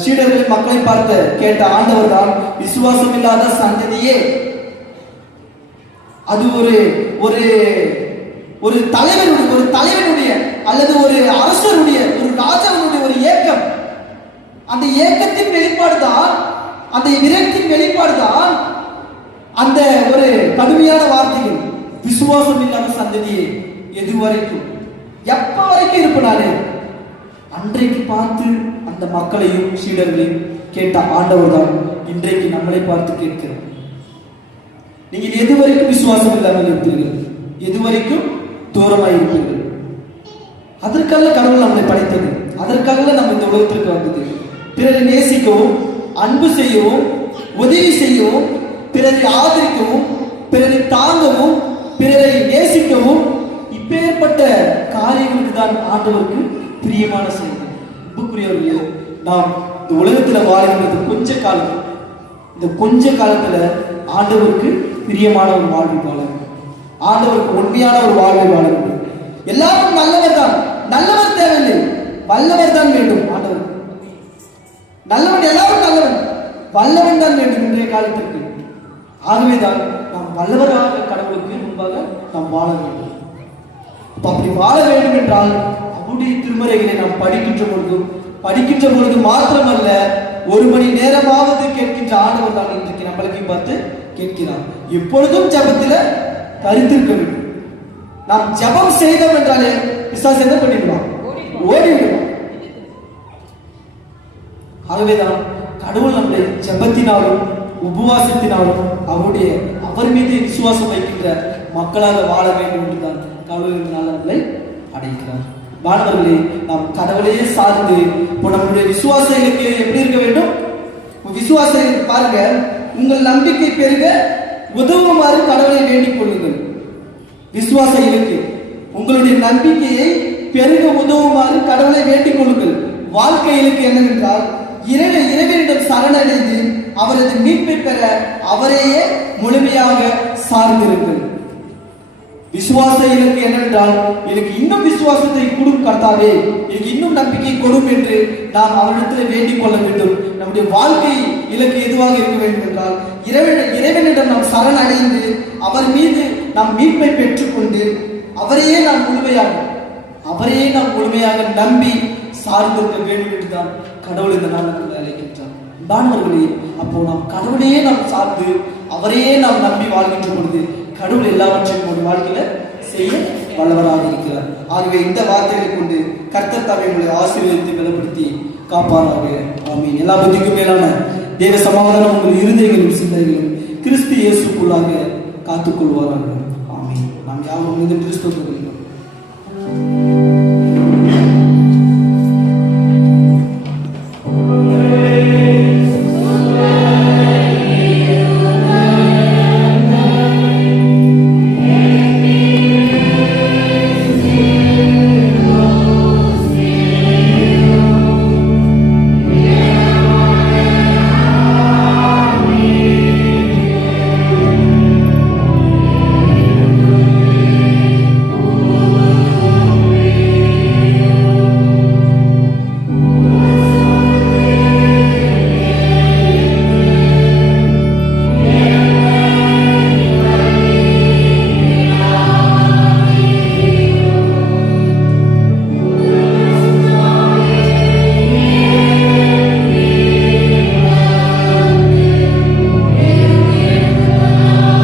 சீடர்களின் மக்களை பார்த்து கேட்ட ஆண்டவர் தான் விசுவாசம் இல்லாத சந்ததியே. அது ஒரு தலைவனுடைய அல்லது ஒரு அரசருடைய, ஒரு ராஜாவுடைய ஒரு ஏக்கம். அந்த ஏக்கத்தின் வெளிப்பாடுதான், அந்த விரக்தியின் வெளிப்பாடுதான் அந்த ஒரு கடுமையான வார்த்தைகள். விசுவாசம் இல்லாத சந்ததியே, எது வரைக்கும், எப்ப வரைக்கும் இருப்பாரு? அன்றைக்கு பார்த்து அந்த மக்களையும் சீடர்களையும் கேட்ட ஆண்டவர் தான் இன்றைக்கு நம்மளை பார்த்து கேட்கிறார். நீங்கள் எது வரைக்கும் விசுவாசம் இல்லாமல் இருப்பீர்கள்? எது வரைக்கும் தூரமாய் இருப்பீர்கள்? அதற்காக கடவுள் நம்மளை படைத்தது. அதற்காக நம்ம இந்த உலகத்திற்கு வந்தது. பிறரை நேசிக்கவும், அன்பு செய்யவும், உதவி செய்யவும், பிறரை ஆதரிக்கவும், பிறரை தாங்கவும், பிறரை நேசிக்கவும், இப்பேற்பட்ட காரியங்களுக்கு தான் ஆண்டவருக்கு பிரியமான செய்தி. அன்புக்குரியவர்களே, நாம் இந்த உலகத்தில் வாழ்கிறது கொஞ்ச காலம். இந்த கொஞ்ச காலத்துல ஆண்டவருக்கு பிரியமான ஒரு வாழ்வை வாழ வேண்டும். ஆண்டவருக்கு உண்மையான ஒரு வாழ்வை வாழ வேண்டும். எல்லாரும் நல்லவர் தான். நல்லவர் தேவையில்லை, வல்லவர் தான் வேண்டும். ஆண்டவர் நல்லவன், எல்லாரும் நல்லவன், வல்லவன் தான் வேண்டும் இன்றைய காலத்திற்கு. ஆகவேதான் நாம் வல்லவராக கடவுளுக்கு முன்பாக நாம் வாழ வேண்டும். அப்படி வாழ வேண்டும் என்றால் அவருடைய திருமறைகளை நாம் படிக்கின்ற பொழுது மாத்திரமல்ல, 1 மணி நேரமாவது கேட்கின்ற ஆண்டவர் தான் இன்றைக்கு நம்மளுக்கு பார்த்து கேட்கிறார். எப்பொழுதும் ஜபத்தில் கருத்திருக்க வேண்டும். நாம் ஜபம் செய்தோம் என்றாலே பிசாசு என்ன பண்ணிடுவான்? ஓடிவிடுவான். ஆகவேதான் கடவுள் நம்மை ஜபத்தினாலும் உபவாசத்தினாலும் அவர் மீது விசுவாசம் வைக்கின்ற மக்களாக வாழ வேண்டும் என்றுதான் கடவுளினால் நம்மளை அடைக்கிறார். மாணவர்களே, நாம் கடவுளையே சார்ந்து நம்முடைய விசுவாச இலக்கியம் எப்படி இருக்க வேண்டும்? விசுவாசம் பாருங்க, உங்கள் நம்பிக்கை பெருக உதவுமாறு கடவுளை வேண்டிக் கொள்ளுங்கள். விசுவாசம் இருக்கு, உங்களுடைய நம்பிக்கையை பெருக உதவுமாறு கடவுளை வேண்டிக் கொள்ளுங்கள். வாழ்க்கை இலக்கு என்னவென்றால் இறைவனிடம் சரணடைந்து அவரது மீட்பை பெற அவரையே முழுமையாக சார்ந்திருங்கள். விசுவாச இலக்கு என்னவென்றால், எனக்கு இன்னும் விசுவாசத்தை கொடும் கர்த்தாவே, எனக்கு இன்னும் நம்பிக்கை கொடும் என்று நாம் அவரிடத்தில் வேண்டிக் கொள்ள வேண்டும். நம்முடைய வாழ்க்கை இலக்கு எதுவாக இருக்க வேண்டும் என்றால், இறைவனிடம் நாம் சரணடைந்து அவர் மீது நாம் மீட்பை பெற்றுக்கொண்டு அவரையே நாம் முழுமையாக நம்பி சார்ந்திருக்க வேண்டும் என்றுதான் கடவுள் இந்த நாளுக்குள்ள அழைக்கின்றார். மாணவர்களே, அப்போ நாம் கடவுளையே நாம் சார்ந்து அவரையே நாம் நம்பி வாழ்கின்ற பொழுது கடவுள் எல்லாவற்றையும் ஒரு வாழ்க்கையில செய்ய வல்லவராக இருக்கிறார். ஆகவே இந்த வார்த்தைகளை கொண்டு கர்த்தர் தாமே உங்களை ஆசீர்வதித்து பலப்படுத்தி காப்பாராக. ஆமீன். எல்லா புத்திக்கும் மேலான தேவ சமாதானம் உங்கள் இருதயங்களும் சிந்தனைகளும் கிறிஸ்து இயேசுக்குள்ளாக காத்துக்கொள்வாராக. ஆமீன். நாம் யாவும் கிறிஸ்துவ